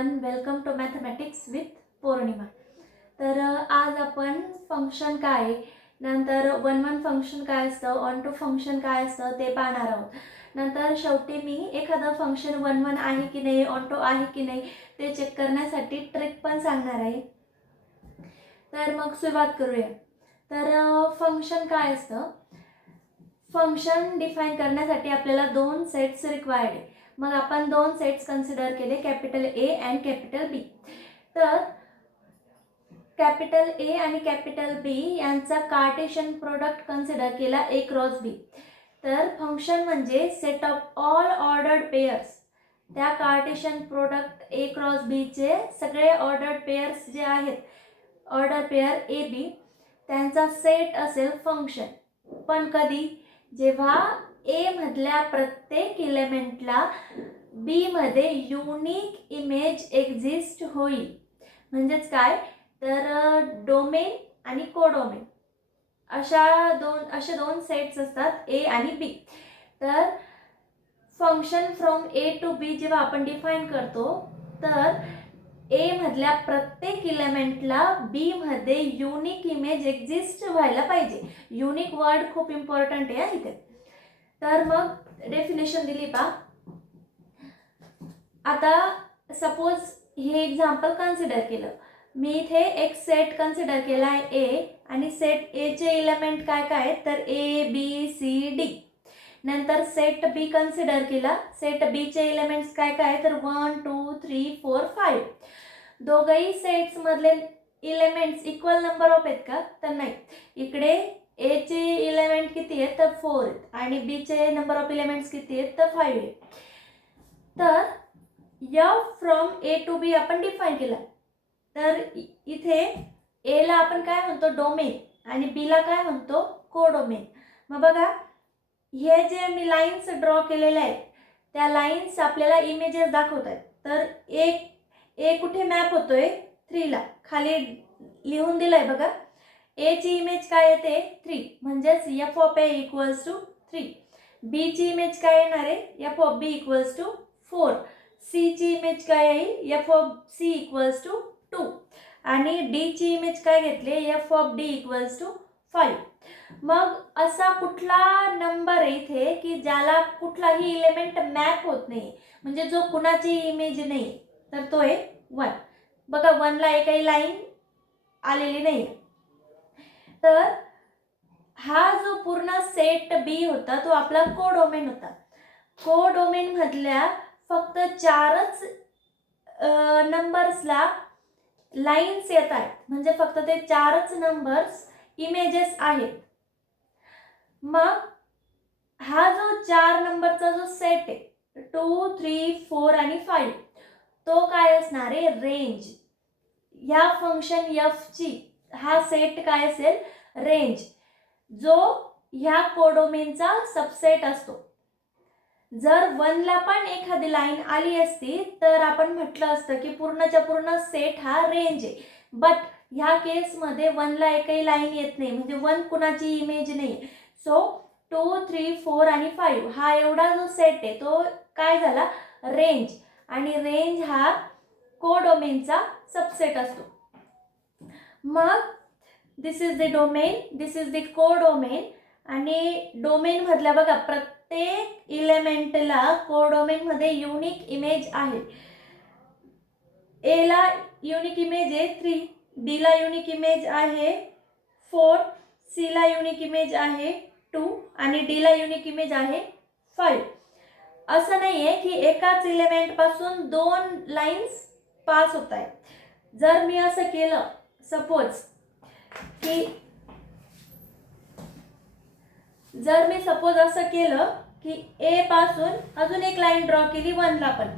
Everyone, welcome to mathematics with Pournima. तर आज आपण फंक्शन काय, नंतर वन वन फंक्शन काय असतं, ऑन टू फंक्शन काय असतं ते पाहणार आहोत। नंतर शेवटी मी एखादं फंक्शन वन वन आहे की नाही, ऑन टू आहे की नाही ते चेक करण्यासाठी ट्रिक पण सांगणार आहे। तर मग सुरुवात करूया। तर फंक्शन काय असतं, फंक्शन डिफाइन करण्यासाठी आपल्याला दोन सेट्स रिक्वायर्ड आहे। मग आपण दोन सेट्स कन्सिडर केले, कॅपिटल ए अँड कॅपिटल बी। तर कॅपिटल ए आणि कॅपिटल बी यांचा कार्टेशियन प्रोडक्ट कन्सिडर केला ए क्रॉस बी। तर फंक्शन म्हणजे set of all ordered pairs, त्या कार्टेशियन प्रोडक्ट ए क्रॉस बी चे सगळे ऑर्डर्ड पेयर्स जे आहेत, ऑर्डर पेयर ए बी, त्यांचा सेट असेल फंक्शन। पण कधी, जेव्हा ए मधल्या प्रत्येक एलिमेंटला बी मध्ये युनिक इमेज एक्झिस्ट होईल। म्हणजेच काय, तर डोमेन आणि कोडोमेन असे दोन सेट्स असतात ए आणि बी। तर function from A to be जेव्हा आपण डिफाइन करतो, तर ए मधल्या प्रत्येक एलिमेंटला बी मध्ये युनिक इमेज एक्झिस्ट व्हायला पाहिजे। युनिक वर्ड खूप इम्पॉर्टंट आहे इथे। तर मग डेफिनेशन दिली पा। आता सपोज हे एक्झाम्पल कन्सिडर केलं, मी इथे एक सेट कन्सिडर केला आहे ए, आणि सेट ए चे एलिमेंट काय काय आहेत, तर ए बी सी डी। नंतर सेट बी कन्सिडर केला, सेट बी चे एलिमेंट्स काय काय आहेत, तर 1 2 3 4 5। दोघही सेट्स मधले एलिमेंट्स इक्वल नंबर ऑफ आहेत का, तर नाही। इकडे ए चे एलिमेंट किती आहेत, तर 4 आहेत, आणि बी चे नंबर ऑफ एलिमेंट्स किती आहेत, तर 5 आहेत। तर F from A to be आपण डिफाइन केला। तर इथे ए ला आपण काय म्हणतो, डोमेन, आणि बी ला काय म्हणतो, कोडोमेन। मग बघा, हे जे मी लाईन्स ड्रॉ केलेले आहेत, त्या लाईन्स आपल्याला इमेजेस दाखवत आहेत। तर ए कुठे मॅप होतोय, 3 ला, खाली लिहून दिलंय बघा। ए ची इमेज काय येते, 3, म्हणजेच f of A equals to 3। B ची इमेज काय येणार आहे, f of B equals to 4। C ची इमेज काय येईल, f of C equals to 2, आणि डी ची इमेज काय घेतली, f of D equals to 5। मग असा कुठला नंबर आहे इथे की ज्याला कुठलाही एलिमेंट मॅप होत नाही, म्हणजे जो कुणाची इमेज नाही, तर तो आहे 1। बघा, 1 ला एकही लाईन आलेली नाही। तर हा जो पूर्ण सेट बी होता तो आपला कोडोमेन होता। कोडोमेन मधल्या फक्त 4च नंबर्सला लाईन्स येत आहेत, म्हणजे फक्त ते 4च नंबर्स इमेजेस आहेत। मग हा जो 4 नंबरचा जो सेट आहे, 2 3 4 आणि 5, तो काय असणार आहे, रेंज। ह्या फंक्शन एफ ची हा सेट काय असेल, रेंज, जो ह्या कोडोमेनचा सबसेट असतो। जर 1 ला पण एखादी लाईन आली असती तर आपण म्हटलं असतं की पूर्णच्या पूर्ण सेट हा रेंज आहे। बट ह्या केस मध्ये 1 ला एकही लाईन येत नाही, म्हणजे 1 कुणाची इमेज नाही। सो 2 3 4 आणि 5 हा एवढा जो सेट आहे तो काय झाला, रेंज, आणि रेंज हा कोडोमेनचा सबसेट असतो। मग this is the domain, this is the codomain, आणि डोमेन मधल्या बघा प्रत्येक एलिमेंटला कोडोमेन मध्ये युनिक इमेज आहे। ए ला युनिक इमेज आहे 3, बी ला युनिक इमेज आहे 4, सी ला युनिक इमेज आहे 2, आणि डी ला युनिक इमेज आहे 5। असं नाहीये की एकाच एलिमेंट पासून 2 लाईन्स पास होत आहेत। जर मी असं केलं, सपोज की असं केलं की ए पासून अजून एक लाईन ड्रॉ केली 1 ला पण,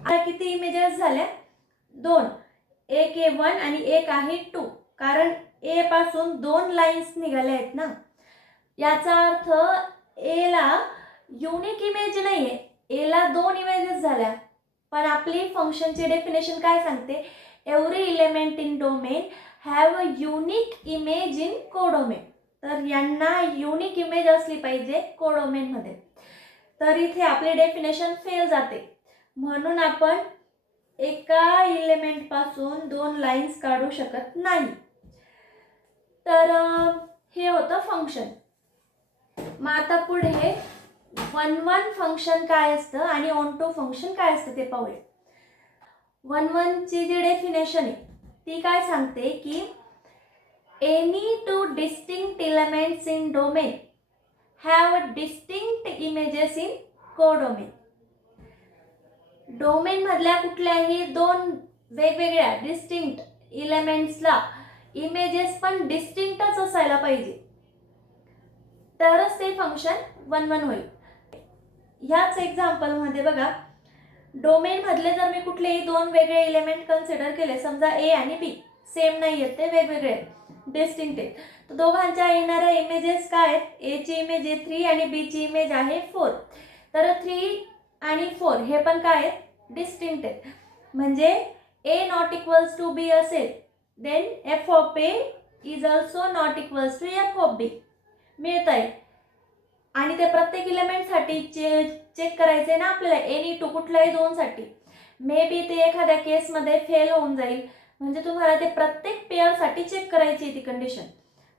आता किती इमेजेस झाल्या, 2, एक आहे 1 आणि एक आहे 2, कारण ए पासून 2 लाईन्स निघाल्या आहेत ना। याचा अर्थ ए ला युनिक इमेज नाहीये, ए ला 2 इमेजेस झाल्या। पण आपली फंक्शनची डेफिनेशन काय सांगते, every element in domain have a unique image in codomain. तर यांना युनिक इमेज असली पाहिजे कोडोमेन मध्ये। तर इथे आपली डेफिनेशन फेल जाते, म्हणून आपण एका इलेमेंट पासून 2 लाईन्स काढू शकत नाही. तर हे होतं फंक्शन. मग आता पुढे 1-1 फंक्शन काय असतं आणि ऑन टू फंक्शन काय असतं ते पाहूया. 1-1 ची जी डेफिनेशन आहे ती काय सांगते की any two distinct elements in domain have distinct images in codomain. Domain मधल्या कुठल्याही 2 वेगवेगळ्या डिस्टिंक्ट एलिमेंट्सला इमेजेस पण डिस्टिंक्टच असायला पाहिजे, तरच ते फंक्शन 1-1 होईल. ह्याच एक्झाम्पलमध्ये बघा, डोमेन मधले जर मी कुठलेही 2 वेगळे एलिमेंट कन्सिडर केले, समजा ए आणि बी सेम नाही आहेत, ते वेगवेगळे आहेत, डिस्टिंक्ट आहेत, तर दोघांच्या येणाऱ्या इमेजेस काय आहेत? ए ची इमेज आहे 3 आणि बी ची इमेज आहे 4. तर 3 आणि 4 हे पण काय आहेत? डिस्टिंक्ट आहेत. म्हणजे A not equals to B असेल, then F of A is also not equals to F of B मिळत आहे. आणि ते प्रत्येक एलिमेंटसाठी चेक करायचे ना आपल्याला, एनी टू कुठल्याही 2 साठी. मे बी ते एखाद्या केसमध्ये फेल होऊन जाईल, म्हणजे तुम्हाला ते प्रत्येक पेअरसाठी चेक करायची ती कंडिशन.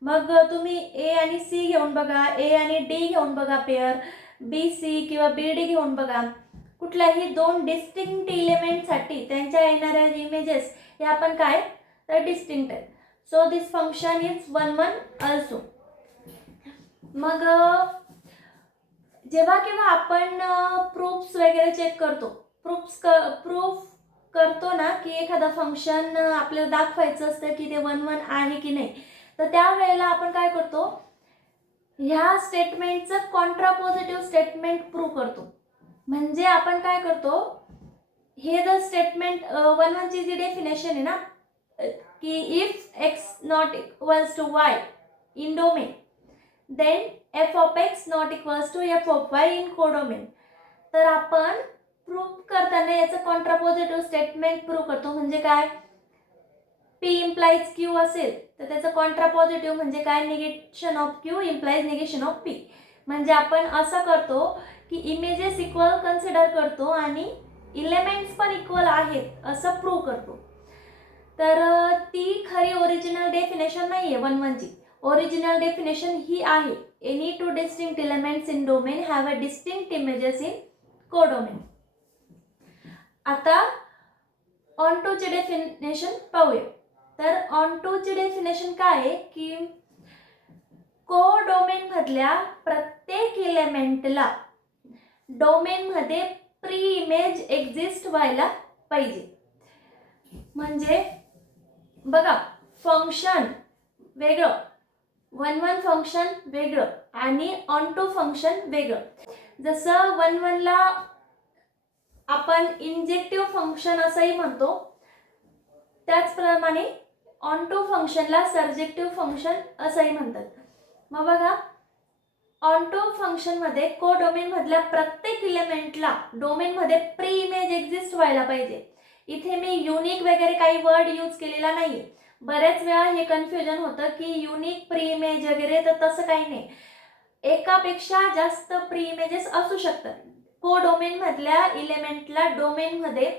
मग तुम्ही ए आणि सी घेऊन बघा, ए आणि डी घेऊन बघा पेअर, बी सी किंवा बी डी घेऊन बघा. कुठल्याही 2 डिस्टिंक्ट एलिमेंटसाठी त्यांच्या येणाऱ्या इमेजेस हे आपण काय तर डिस्टिंक्ट आहेत. So this function is 1-1 also. मग जेव्हा केव्हा आपण प्रूफ्स वगैरे चेक करतो, प्रूफ करतो ना की एखादा फंक्शन आपल्याला दाखवायचं असतं की ते 1-1 आहे की नाही, तर त्यावेळेला आपण काय करतो, ह्या स्टेटमेंटचं कॉन्ट्रापोजिटिव्ह स्टेटमेंट प्रूव्ह करतो. म्हणजे आपण काय करतो, हे जर स्टेटमेंट 1-1 ची जी डेफिनेशन आहे ना की if x not equals to y in domain then F of x not equals to F of y in codomain. तर आपण प्रूव्ह करताना याचं कॉन्ट्रापोजिटिव्ह स्टेटमेंट प्रूव्ह करतो. म्हणजे काय, पी इम्प्लाइज क्यू असेल तर त्याचं कॉन्ट्रापोजिटिव्ह म्हणजे काय, negation of Q implies negation of P. म्हणजे आपण असं करतो की इमेजेस इक्वल कन्सिडर करतो आणि एलिमेंट्स पण इक्वल आहेत असं प्रूव्ह करतो. तर ती खरी ओरिजिनल डेफिनेशन नाही आहे 1-1 ची. ओरिजिनल डेफिनेशन ही आहे, any two distinct elements in domain have a distinct images in codomain. आता ऑन टू ची डेफिनेशन पाहूया. तर ऑन टू ची डेफिनेशन काय आहे की कोडोमेन मधल्या प्रत्येक एलिमेंटला डोमेन मध्ये प्री इमेज एक्झिस्ट व्हायला पाहिजे. म्हणजे बघा, फंक्शन वेगळं, 1-1 फंक्शन वेगळं आणि ऑन टू फंक्शन वेगळं. जसं 1-1 ला आपण इंजेक्टिव्ह फंक्शन असंही म्हणतो, त्याचप्रमाणे ऑन टू फंक्शनला सर्जेक्टिव्ह फंक्शन असंही म्हणतात. मग बघा, ऑन टू फंक्शन मध्ये कोडोमेन मधल्या प्रत्येक एलिमेंटला डोमेन मध्ये प्री इमेज एक्झिस्ट व्हायला पाहिजे. इथे मी युनिक वगैरे काही वर्ड यूज केलेला नाहीये. बऱ्याच वेळा हे कन्फ्युजन होतं की युनिक प्री इमेज वगैरे, तर तसं काही नाही. एकापेक्षा जास्त प्री इमेजेस असू शकतात. कोडोमेन मधल्या एलिमेंटला डोमेन मध्ये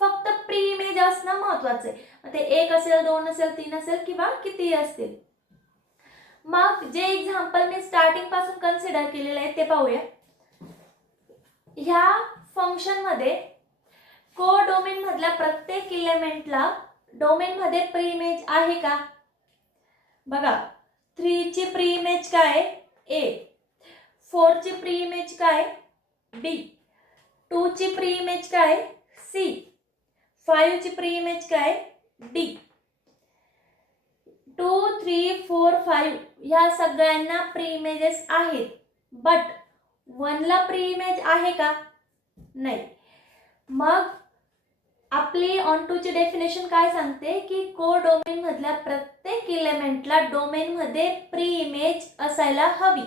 फक्त प्री इमेज असणं महत्वाचं आहे. ते 1 असेल, 2 असेल, 3 असेल किंवा कितीही असतील. मग जे एक्झाम्पल मी स्टार्टिंग पासून कन्सिडर केलेलं आहे ते पाहूया. ह्या फंक्शन मध्ये कोडोमेन मधल्या प्रत्येक एलिमेंटला डोमेन मध्ये प्री इमेज आहे का? बघा, 3 ची प्री इमेज काय? ए. 4 ची प्री इमेज काय? बी. 2 ची प्री इमेज काय? सी. 5 ची प्री इमेज काय? डी. 2, 3, 4, 5 ह्या सगळ्यांना प्री इमेजेस आहेत. बट 1 ला प्री इमेज आहे का? नाही. मग आपली ऑन टू ची डेफिनेशन काय सांगते की कोडोमेन मधल्या प्रत्येक एलिमेंटला डोमेन मध्ये प्री इमेज असायला हवी.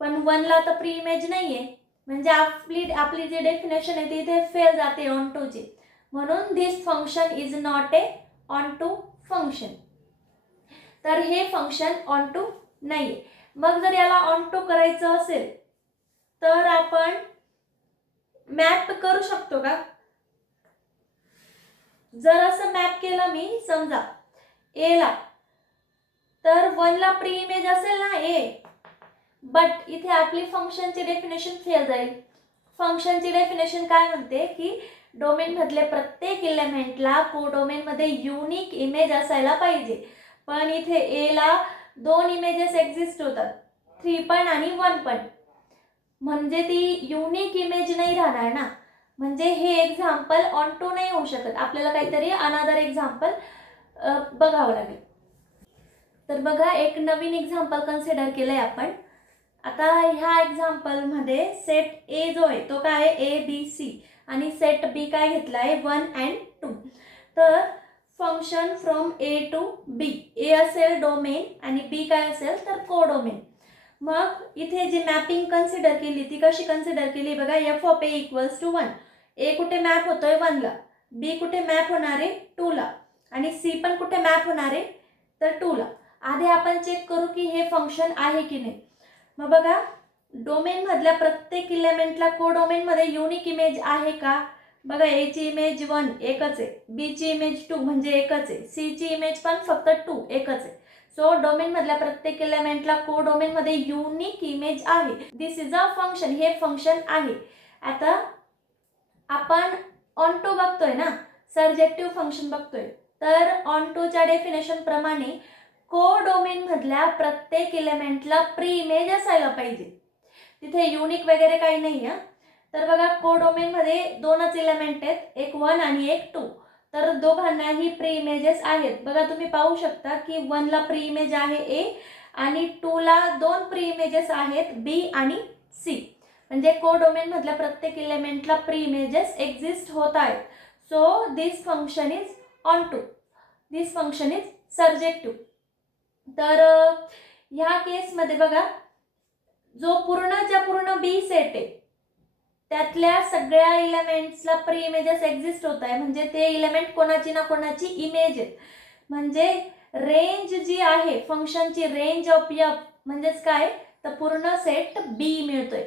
पण 1 ला तर प्री इमेज नाहीये, म्हणजे आपली जी डेफिनेशन आहे ती इथे फेल जाते ऑन टू ची. म्हणून this function is not a on to function. तर हे फंक्शन ऑन टू नाहीये. मग जर याला ऑन टू करायचं असेल तर आपण मॅप करू शकतो का? जर असं मॅप केलं मी समजा ए ला, तर 1 ला प्री इमेज असेल ना ए, बट इथे आपली फंक्शनची डेफिनेशन फेल जाईल. फंक्शनची डेफिनेशन काय म्हणते की डोमेन मधले प्रत्येक एलिमेंटला कोडोमेन मध्ये युनिक इमेज असायला पाहिजे. पण इथे ए ला 2 इमेजेस एक्झिस्ट होतात, 3 पण आणि 1 पण, म्हणजे ती युनिक इमेज नाही राहणार ना. म्हणजे हे एक्झाम्पल ऑन टू नाही होऊ शकत, आपल्याला काहीतरी अनादर एक्झाम्पल बघावं लागेल. तर बघा, एक नवीन एक्झाम्पल कन्सिडर केलंय आपण. आता ह्या एक्झाम्पलमध्ये सेट ए जो आहे तो काय आहे ए बी सी, आणि सेट बी काय घेतला आहे 1 and 2. तर function from A to be, ए असेल डोमेन आणि बी काय असेल तर कोडोमेन. मग इथे जी मॅपिंग कन्सिडर केली ती कशी कन्सिडर केली बघा, f of A equals to 1. A कुठे मॅप होतोय 1 ला, बी कुठे मॅप होणार आहे 2 ला, आणि सी पण कुठे मॅप होणार आहे तर 2 ला. आधी आपण चेक करू की हे फंक्शन आहे की नाही. मग बघा, डोमेन मधल्या प्रत्येक एलिमेंटला कोडोमेन मध्ये युनिक इमेज आहे का. बघा, ए ची इमेज 1 एकच आहे, बी ची इमेज 2 म्हणजे एकच आहे, सी ची इमेज पण फक्त 2 एकच आहे. सो डोमेन मधल्या प्रत्येक एलिमेंटला कोडोमेन मध्ये युनिक इमेज आहे. दिस इज अ फंक्शन, हे फंक्शन आहे. आता आपण ऑन टू बघतोय ना, सर्जेक्टिव्ह फंक्शन बघतोय. तर ऑन टूच्या डेफिनेशन प्रमाणे कोडोमेन मधल्या प्रत्येक एलिमेंटला प्री इमेज असायला पाहिजे, तिथे युनिक वगैरे काही नाही आहे. तर बघा, कोडोमेन मध्ये 2च एलिमेंट आहेत, एक 1 आणि एक 2. तर दोघांनाही प्री इमेजेस आहेत. बघा, तुम्ही पाहू शकता की 1 ला प्री इमेज आहे ए, आणि 2 ला 2 प्री इमेजेस आहेत बी आणि सी. म्हणजे कोडोमेन मधल्या प्रत्येक एलिमेंटला प्री इमेजेस एक्झिस्ट होत आहेत. So this function is on to, this function is surjective. तर ह्या केसमध्ये बघा, जो पूर्णच्या पूर्ण बी सेट आहे त्यातल्या सगळ्या एलिमेंट्सला प्री इमेजेस एक्झिस्ट होत आहे, म्हणजे ते एलिमेंट कोणाची ना कोणाची इमेज आहेत. म्हणजे रेंज जी आहे फंक्शनची, रेंज ऑफ एफ म्हणजेच काय तर पूर्ण सेट बी मिळतोय.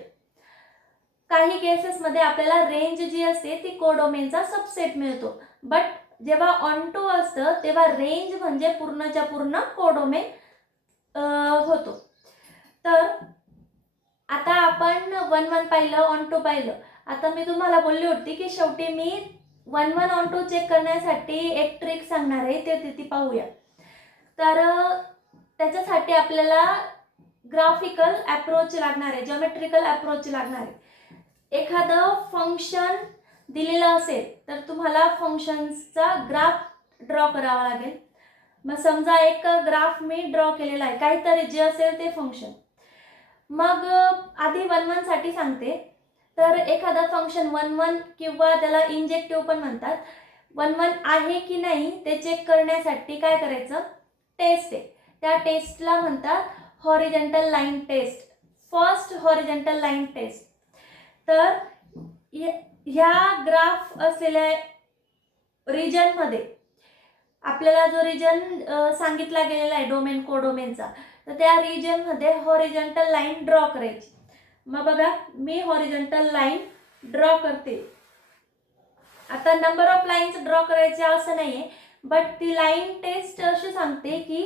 काही केसेसमध्ये आपल्याला रेंज जी असते ती कोडोमेनचा सबसेट मिळतो, बट जेव्हा ऑन टू असतं तेव्हा रेंज म्हणजे पूर्णच्या पूर्ण कोडोमेन होतो. तर आता आपण 1-1 पाहिलं, ऑन टू पाहिलं. आता मी तुम्हाला बोलली होती की शेवटी मी 1-1 ऑन टू चेक करण्यासाठी एक ट्रिक सांगणार आहे, ते ती पाहूया. तर त्याच्यासाठी आपल्याला ग्राफिकल अप्रोच लागणार आहे, ज्योमेट्रिकल अप्रोच लागणार आहे. एखादं फंक्शन दिलेलं असेल तर तुम्हाला फंक्शनचा ग्राफ ड्रॉ करावा लागेल. मग समजा एक ग्राफ मी ड्रॉ केलेला आहे, काहीतरी जे असेल ते फंक्शन. मग आधी 1-1 साठी सांगते. तर एखादा फंक्शन 1-1 किंवा त्याला इंजेक्टिव्ह पण म्हणतात, 1-1 आहे की नाही ते चेक करण्यासाठी काय करायचं, टेस्ट आहे. त्या टेस्टला म्हणतात horizontal line test, first horizontal line test. तर ह्या ग्राफ असलेल्या रिजनमध्ये आपल्याला जो रिजन सांगितला गेलेला आहे डोमेन कोडोमेनचा, तर त्या रिजनमध्ये हॉरिझॉन्टल लाईन ड्रॉ करायची. मग बघा, मी हॉरिझॉन्टल लाईन ड्रॉ करते. आता नंबर ऑफ लाईन्स ड्रॉ करायचे असं नाहीये, बट ती लाईन टेस्ट अशी सांगते की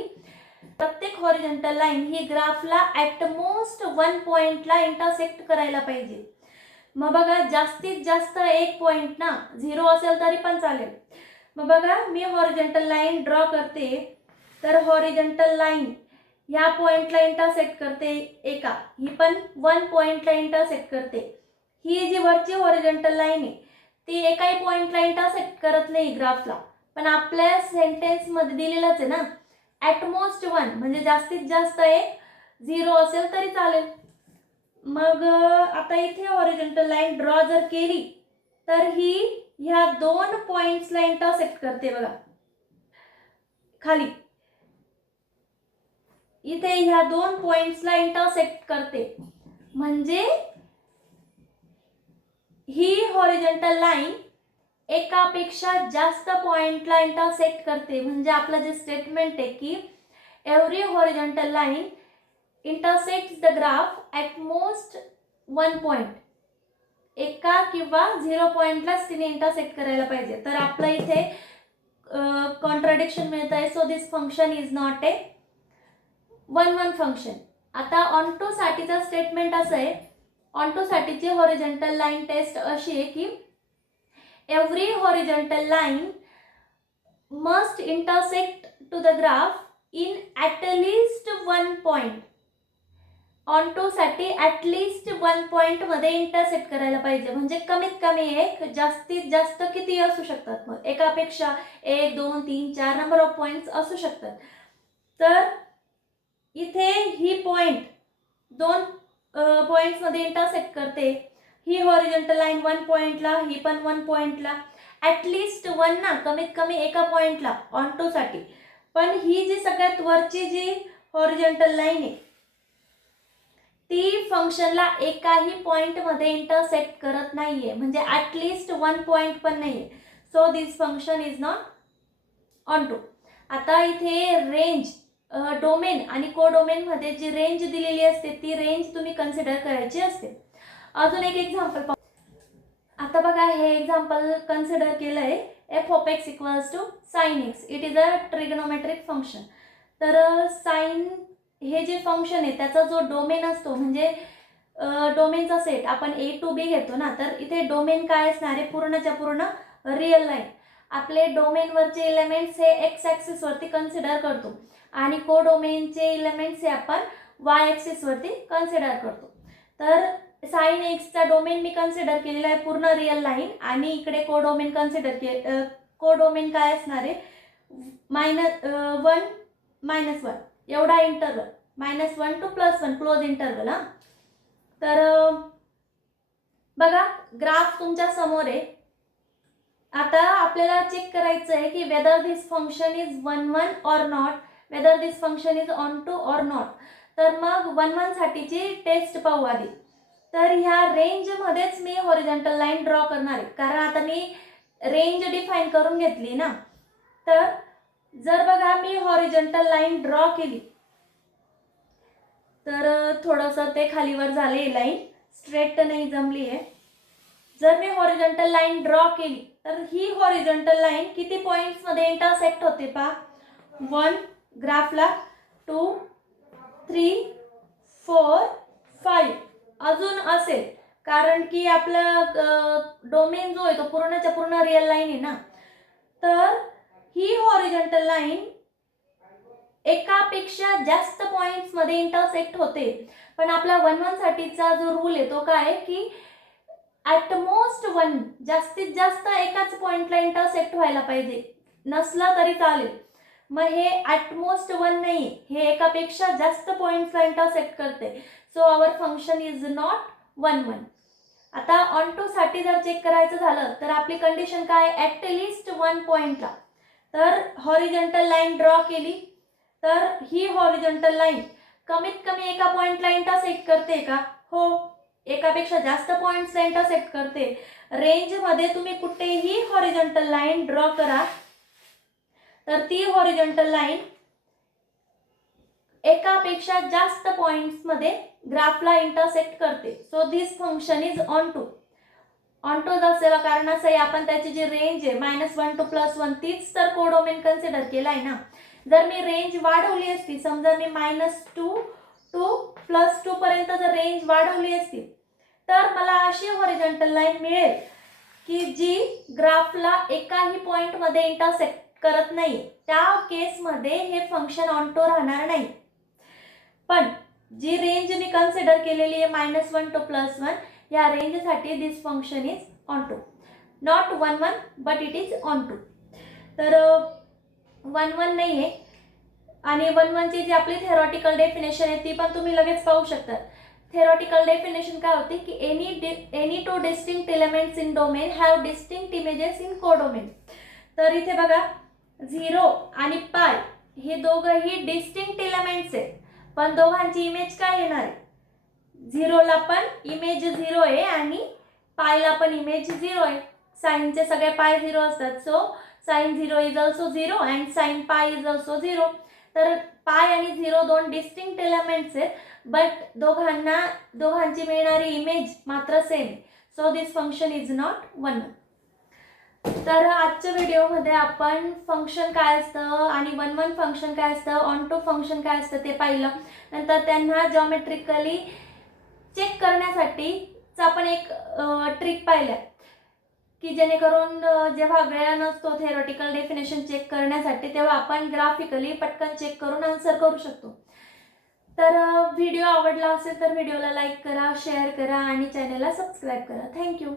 प्रत्येक हॉरिझॉन्टल लाईन ही ग्राफला ॲट मोस्ट 1 पॉइंटला इंटरसेक्ट करायला पाहिजे. मग बघा, जास्तीत जास्त एक पॉइंट ना, 0 असेल तरी पण चालेल. मग बघा, मी हॉरिझॉन्टल लाईन ड्रॉ करते. तर हॉरिझॉन्टल लाईन ह्या पॉइंटला इंटरसेक्ट करते एका, ही पण 1 पॉइंटला इंटरसेक्ट करते. ही जी वरची हॉरिझॉन्टल लाईन आहे ती एकाही पॉइंटला इंटरसेक्ट करत नाही ग्राफला, पण आपल्या सेंटेन्समध्ये दिलेलंच आहे ना ॲट मोस्ट 1, म्हणजे जास्तीत जास्त एक 0 असेल तरी चालेल. मग आता इथे हॉरिझॉन्टल लाईन ड्रॉ जर केली तर ही ह्या 2 पॉइंट्सला इंटरसेक्ट करते. बघा खाली इथे ह्या 2 पॉइंट्सला इंटरसेक्ट करते, म्हणजे ही हॉरिझॉन्टल लाईन एकापेक्षा जास्त पॉइंटला इंटरसेक्ट करते. म्हणजे आपलं जे स्टेटमेंट आहे की every horizontal line intersects the graph at most 1 point, एका किंवा 0 पॉइंटलाच तिने इंटरसेक्ट करायला पाहिजे. तर आपलं इथे कॉन्ट्राडिक्शन मिळत आहे. So this function is not a 1-1 function. आता ऑन टू साठीचा स्टेटमेंट असं आहे, ऑन टू साठीची हॉरिझॉन्टल लाईन टेस्ट अशी आहे की every horizontal line must intersect to the graph in at least 1 point. Onto साठी ॲटलिस्ट 1 पॉईंटमध्ये इंटरसेक्ट करायला पाहिजे. म्हणजे कमीत कमी एक, जास्तीत जास्त किती असू शकतात, मग एकापेक्षा 1 2 3 4 नंबर ऑफ पॉईंट्स असू शकतात. तर इथे ही पॉईंट 2 पॉईंट्समध्ये इंटरसेक्ट करते. ही हॉरिझॉन्टल लाईन 1 पॉईंटला, ही पण 1 पॉईंटला, ॲटलिस्ट 1 ना, कमीत कमी एका पॉईंटला ऑन टू साठी. पण ही जी सगळ्यात वरची जी हॉरिझॉन्टल लाईन आहे ती फंक्शनला एकाही पॉईंटमध्ये इंटरसेक्ट करत नाहीये, म्हणजे ॲटलिस्ट 1 पॉईंट पण नाहीये. So this function is not onto. आता इथे रेंज, डोमेन आणि कोडोमेनमध्ये जी रेंज दिलेली असते ती रेंज तुम्ही कन्सिडर करायची असते. अजून एक एक्झाम्पल पाहू. आता बघा, हे एक्झाम्पल कन्सिडर केलं आहे f of x equals to sine x. It is a trigonometric function. तर साइन हे जे फंक्शन आहे त्याचा जो डोमेन असतो, म्हणजे डोमेनचा सेट आपण ए टू बी घेतो ना, तर इथे डोमेन काय असणार आहे, पूर्णच्या पूर्ण रिअल लाईन. आपले डोमेनवरचे एलिमेंट्स हे एक्स ॲक्सिसवरती कन्सिडर करतो आणि को डोमेनचे एलिमेंट्स हे आपण वाय ॲक्सिसवरती कन्सिडर करतो. तर साइन एक्सचा डोमेन मी कन्सिडर केलेला आहे पूर्ण रिअल लाईन, आणि इकडे को डोमेन कन्सिडर को डोमेन काय असणार आहे, -1 -1 एवढा इंटरवल, -1 to +1 क्लोज इंटरवल. तर बघा, ग्राफ तुमच्या समोर आहे. आता आपल्याला चेक करायचं आहे की whether this function is 1-1 or not, whether this function is on to or not. तर मग 1-1 साठीची टेस्ट पाहू आधी. तर ह्या रेंजमध्येच मी हॉरिझॉन्टल लाईन ड्रॉ करणार आहे, कारण आता मी रेंज डिफाईन करून घेतली ना. तर जर बघा मी हॉरिझॉन्टल लाईन ड्रॉ केली तर थोडंसं ते खालीवर झाले, लाईन स्ट्रेट नाही जमली आहे. जर मी हॉरिझॉन्टल लाईन ड्रॉ केली तर ही हॉरिझॉन्टल लाईन किती पॉईंट्समध्ये इंटरसेक्ट होते पहा. 1 ग्राफला, 2 3 4 5 अजून असेल, कारण की आपलं डोमेन जो आहे तो पूर्णच्या पूर्ण रिअल लाईन आहे ना. तर ही हॉरिझॉन्टल लाईन एकापेक्षा जास्त पॉईंट्समध्ये इंटरसेक्ट होते. पण आपला 1-1 साठीचा जो रूल आहे तो काय आहे की ॲट मोस्ट 1, जास्तीत जास्त एकाच पॉईंटला इंटरसेक्ट व्हायला पाहिजे, नसला तरी चालेल. मग हे ॲट मोस्ट 1 नाही, हे एकापेक्षा जास्त पॉईंट्सला इंटरसेक्ट करते. So our function is not 1-1. आता ऑन टू साठी जर चेक करायचं झालं तर आपली कंडिशन काय, ॲट लिस्ट 1 पॉईंटला. तर हॉरिझॉन्टल लाईन ड्रॉ केली तर ही हॉरिझॉन्टल लाईन कमीत कमी एका पॉईंटला इंटरसेक्ट करते का, हो, एकापेक्षा जास्त पॉईंट्सला इंटरसेक्ट करते. रेंजमध्ये तुम्ही कुठेही हॉरिझॉन्टल लाईन ड्रॉ करा तर ती हॉरिझॉन्टल लाईन एकापेक्षा जास्त पॉईंट्समध्ये ग्राफला इंटरसेक्ट करते. So this function is on to. Onto असेल कारण असं आहे, आपण त्याची जी रेंज आहे -1 to +1 तीच तर कोडोमेन कन्सिडर केला आहे ना. जर मी रेंज वाढवली असती, समजा मी -2 to +2 पर्यंत जर रेंज वाढवली असती तर मला अशी हॉरिझॉन्टल लाईन मिळेल की जी ग्राफला एकाही पॉईंटमध्ये इंटरसेक्ट करत नाही. त्या केसमध्ये हे फंक्शन ऑन टू राहणार नाही. पण जी रेंज मी कन्सिडर केलेली आहे -1 to +1, या रेंजसाठी this function is on to. Not 1-1 but it is on to. तर 1-1 नाही आहे. आणि 1-1 ची जी आपली थेरॉटिकल डेफिनेशन आहे ती पण तुम्ही लगेच पाहू शकता. थेरॉटिकल डेफिनेशन काय होती की any two distinct elements in domain have distinct images in codomain. तर इथे बघा 0 आणि पाय हे दोघंही डिस्टिंक्ट एलिमेंट्स आहेत, पण दोघांची इमेज काय येणार आहे, 0ला पण इमेज 0 आहे आणि पायला पण इमेज 0 आहे. साइनचे सगळे पाय 0 असतात. So sine 0 is also 0 and sine pi is also 0. तर पाय आणि 0 दोन डिस्टिंक्ट एलिमेंट्स आहेत, बट दोघांची मिळणारी इमेज मात्र same. So this function is not 1-1. तर आजच्या व्हिडिओमध्ये आपण फंक्शन काय असतं आणि 1-1 फंक्शन काय असतं, ऑन टू फंक्शन काय असतं ते पाहिलं. नंतर त्यांना जॉमेट्रिकली चेक करण्यासाठीच आपण एक ट्रिक पाहिल्या की जेणेकरून जेव्हा वेळ नसतो थेरॉटिकल डेफिनेशन चेक करण्यासाठी, तेव्हा आपण ग्राफिकली पटकन चेक करून आन्सर करू शकतो. तर व्हिडिओ आवडला असेल तर व्हिडिओला लाईक करा, शेअर करा आणि चॅनलला सबस्क्राईब करा. थँक्यू.